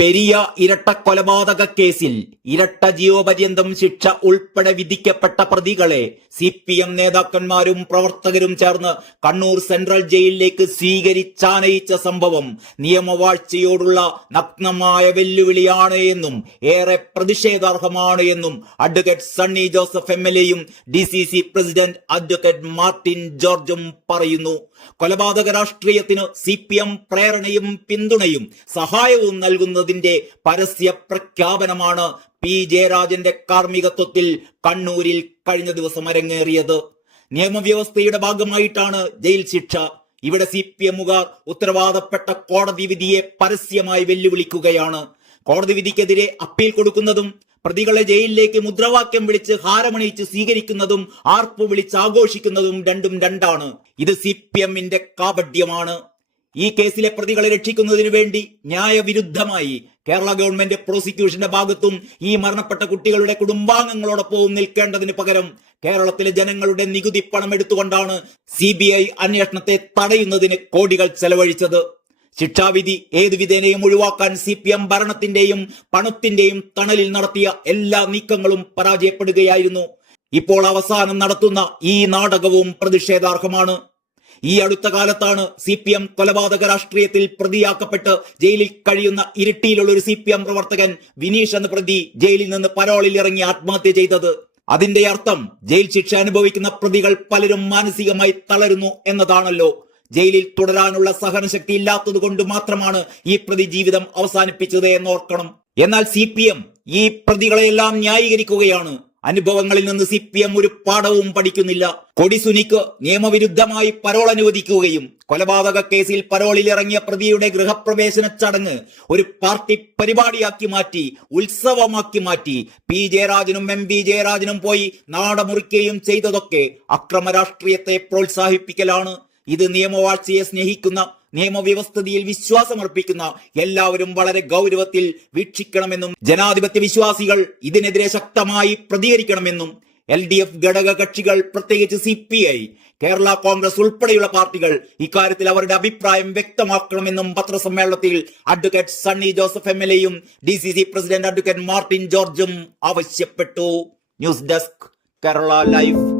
പെരിയ ഇരട്ട കൊലപാതക കേസിൽ ഇരട്ട ജീവപര്യന്തം ശിക്ഷ ഉൾപ്പെടെ വിധിക്കപ്പെട്ട പ്രതികളെ സി പി എം നേതാക്കന്മാരും പ്രവർത്തകരും ചേർന്ന് കണ്ണൂർ സെൻട്രൽ ജയിലിലേക്ക് സ്വീകരിച്ചാനയിച്ച സംഭവം നിയമവാഴ്ചയോടുള്ള നഗ്നമായ വെല്ലുവിളിയാണ് എന്നും ഏറെ പ്രതിഷേധാർഹമാണ് എന്നും advocate Sunny Joseph M L എയും D C C president advocate Martin ജോർജും പറയുന്നു. കൊലപാതക രാഷ്ട്രീയത്തിന് സി പി എം പ്രേരണയും പിന്തുണയും സഹായവും നൽകുന്നതിന്റെ പരസ്യ പ്രഖ്യാപനമാണ് പി. ജയരാജന്റെ കാർമ്മികത്വത്തിൽ കണ്ണൂരിൽ കഴിഞ്ഞ ദിവസം അരങ്ങേറിയത്. നിയമവ്യവസ്ഥയുടെ ഭാഗമായിട്ടാണ് ജയിൽ ശിക്ഷ. ഇവിടെ സി പി എമ്മുകാർ ഉത്തരവാദപ്പെട്ട കോടതി വിധിയെ പരസ്യമായി വെല്ലുവിളിക്കുകയാണ്. കോടതി വിധിക്കെതിരെ അപ്പീൽ കൊടുക്കുന്നതും പ്രതികളെ ജയിലിലേക്ക് മുദ്രാവാക്യം വിളിച്ച് ഹാരമണിയിച്ച് സ്വീകരിക്കുന്നതും ആർപ്പ് വിളിച്ച് ആഘോഷിക്കുന്നതും രണ്ടും രണ്ടാണ്. ഇത് സി പി എമ്മിന്റെ കാപഡ്യമാണ് ഈ കേസിലെ പ്രതികളെ രക്ഷിക്കുന്നതിനു വേണ്ടി ന്യായവിരുദ്ധമായി കേരള ഗവൺമെന്റ് പ്രോസിക്യൂഷന്റെ ഭാഗത്തും ഈ മരണപ്പെട്ട കുട്ടികളുടെ കുടുംബാംഗങ്ങളോടൊപ്പവും നിൽക്കേണ്ടതിന് പകരം കേരളത്തിലെ ജനങ്ങളുടെ നികുതി പണം എടുത്തുകൊണ്ടാണ് സി ബി ഐ അന്വേഷണത്തെ തടയുന്നതിന് കോടികൾ ചെലവഴിച്ചത്. ശിക്ഷാവിധി ഏതു വിധേനയും ഒഴിവാക്കാൻ സി പി എം ഭരണത്തിന്റെയും പണത്തിന്റെയും തണലിൽ നടത്തിയ എല്ലാ നീക്കങ്ങളും പരാജയപ്പെടുകയായിരുന്നു. ഇപ്പോൾ അവസാനം നടത്തുന്ന ഈ നാടകവും പ്രതിഷേധാർഹമാണ്. ഈ അടുത്ത കാലത്താണ് സി പി എം കൊലപാതക രാഷ്ട്രീയത്തിൽ പ്രതിയാക്കപ്പെട്ട് ജയിലിൽ കഴിയുന്ന ഇരിട്ടിയിലുള്ള ഒരു സി പി എം പ്രവർത്തകൻ വിനീഷ് എന്ന പ്രതി ജയിലിൽ നിന്ന് പരോളിൽ ഇറങ്ങി ആത്മഹത്യ ചെയ്തത്. അതിന്റെ അർത്ഥം ജയിൽ ശിക്ഷ അനുഭവിക്കുന്ന പ്രതികൾ പലരും മാനസികമായി തളരുന്നു എന്നതാണല്ലോ. ജയിലിൽ തുടരാനുള്ള സഹനശക്തി ഇല്ലാത്തത് കൊണ്ട് മാത്രമാണ് ഈ പ്രതി ജീവിതം അവസാനിപ്പിച്ചത് എന്നോർക്കണം. എന്നാൽ സി ഈ പ്രതികളെയെല്ലാം ന്യായീകരിക്കുകയാണ്. അനുഭവങ്ങളിൽ നിന്ന് സി പി എം ഒരു പാഠവും പഠിക്കുന്നില്ല. കൊടിസുനിക്ക് നിയമവിരുദ്ധമായി പരോൾ അനുവദിക്കുകയും കൊലപാതക കേസിൽ പരോളിൽ ഇറങ്ങിയ പ്രതിയുടെ ഗൃഹപ്രവേശന ചടങ്ങ് ഒരു പാർട്ടി പരിപാടിയാക്കി മാറ്റി ഉത്സവമാക്കി മാറ്റി. പി ജയരാജനും എം പി ജയരാജനും പോയി നാടമുറിക്കുകയും ചെയ്തതൊക്കെ അക്രമ രാഷ്ട്രീയത്തെ പ്രോത്സാഹിപ്പിക്കലാണ്. ഇത് നിയമവാഴ്ചയെ സ്നേഹിക്കുന്ന നിയമവ്യവസ്ഥിതിയിൽ വിശ്വാസമർപ്പിക്കുന്ന എല്ലാവരും വളരെ ഗൗരവത്തിൽ വീക്ഷിക്കണമെന്നും ജനാധിപത്യ വിശ്വാസികൾ ഇതിനെതിരെ ശക്തമായി പ്രതികരിക്കണമെന്നും എൽ ഡി എഫ് ഘടക കക്ഷികൾ പ്രത്യേകിച്ച് C P I Kerala Congress ഉൾപ്പെടെയുള്ള പാർട്ടികൾ ഇക്കാര്യത്തിൽ അവരുടെ അഭിപ്രായം വ്യക്തമാക്കണമെന്നും പത്രസമ്മേളനത്തിൽ advocate Sunny Joseph M L എയും D C C president advocate Martin ജോർജും ആവശ്യപ്പെട്ടു. News desk Kerala life.